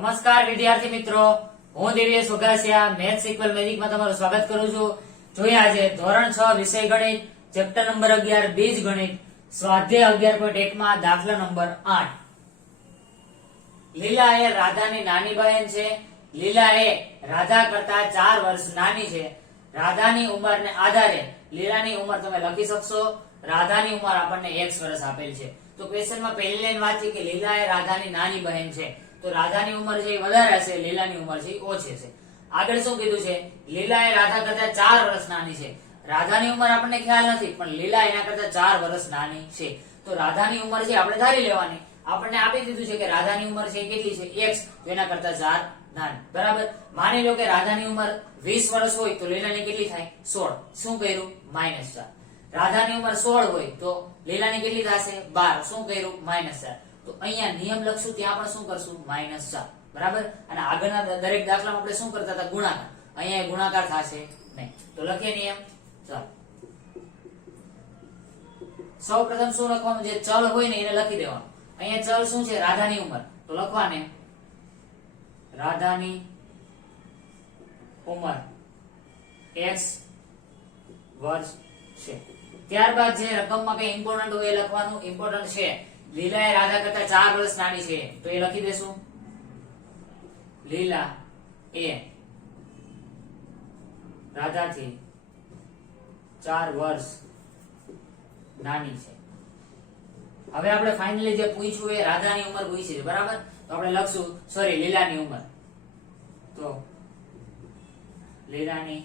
નમસ્કાર વિદ્યાર્થી મિત્રો. હું દિવ્યેશ વઘાસિયા મેથ્સ ઇક્વલ મેજિકમાં તમારું સ્વાગત કરું છું. જોઈએ આજે ધોરણ છ વિષય ગણિત ચેપ્ટર નંબર અગિયાર, બીજ ગણિત, સ્વાધ્યાય અગિયાર પોઈન્ટ એક માં દાખલા નંબર આઠ. લીલા એ રાધાની નાની બહેન છે. લીલા એ રાધા કરતા ચાર વર્ષ નાની છે. રાધાની ઉંમરને આધારે લીલાની ઉંમર તમે લખી શકશો. રાધાની ઉંમર આપણને એક વર્ષ આપેલ છે. તો ક્વેશ્ચનમાં પહેલી લાઈન વાંચી કે લીલા એ રાધાની નાની બહેન છે. તો રાધાની ઉંમર છે એ વધારે હશે લીલાની ઉંમર છે, એ ઓછી છે. આગળ શું કીધું છે? લીલા એ રાધા કરતા ચાર વર્ષ નાની છે. રાધાની ઉંમર આપણને ખ્યાલ નથી, પણ લીલા એના કરતા ચાર વર્ષ નાની છે. તો રાધાની ઉંમર છે આપણે ધારી લેવાની. આપણને આપી દીધું છે કે રાધાની ઉંમર છે કેટલી છે? એક્સ એના કરતા ચાર નાની. બરાબર? માની લો કે રાધાની ઉંમર વીસ વર્ષ હોય તો લીલાની કેટલી થાય? સોળ. શું કર્યું? માઇનસ ચાર. રાધાની ઉંમર સોળ હોય તો લીલાની કેટલી થશે? બાર. શું કર્યું? માઇનસ ચાર. તો અહીંયા નિયમ લખશું ત્યાં પણ શું કરશું? માઇનસ ચાર. બરાબર? અને આગળના દરેક દાખલામાં આપણે શું કરતા હતા? ગુણાકાર. અહીંયા ગુણાકાર થશે નહીં. તો લખીએ નિયમ. ચાલ. સૌ પ્રથમ શું લખવાનું? જે ચલ હોય ને એને લખી દેવાનું. અહીંયા ચલ શું છે? રાધાની ઉંમર. તો લખવાને. રાધાની ઉંમર. એક્સ વર્ષ છે. ત્યારબાદ જે રકમમાં કઈ ઇમ્પોર્ટન્ટ હોય એ લખવાનું. ઇમ્પોર્ટન્ટ છે. લીલા એ રાધા કરતા ચાર વર્ષ નાની છે. તો એ લખી દેશું. લીલા એ રાધાથી ચાર વર્ષ નાની છે. હવે આપણે ફાઇનલી જે પૂછ્યું એ રાધાની ઉંમર પૂછી છે, બરાબર? તો આપણે લખશું સોરી લીલાની ઉંમર. તો લીલાની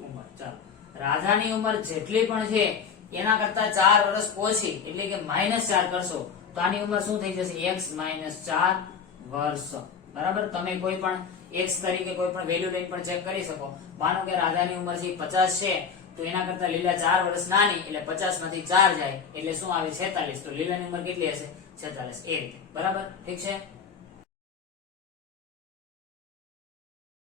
ઉંમર, ચાલો. રાધાની ઉંમર જેટલી પણ છે, એના કરતા ચાર વર્ષ ઓછી, એટલે કે માઇનસ ચાર કરશો. તો આની ઉંમર શું થઈ જશે? એક્સ માઇનસ ચાર વર્ષ. બરાબર? તમે કોઈ પણ એક્સ તરીકે કોઈ પણ વેલ્યુ લઈને પણ ચેક કરી શકો. માનો કે રાધાની ઉંમર છે પચાસ છે, તો એના કરતા લીલા ચાર વર્ષ નાની, એટલે પચાસમાંથી ચાર જાય. એટલે શું આવે? છેતાલીસ. તો લીલાની ઉંમર કેટલી હશે? છેતાલીસ. એ રીતે. બરાબર? ઠીક છે?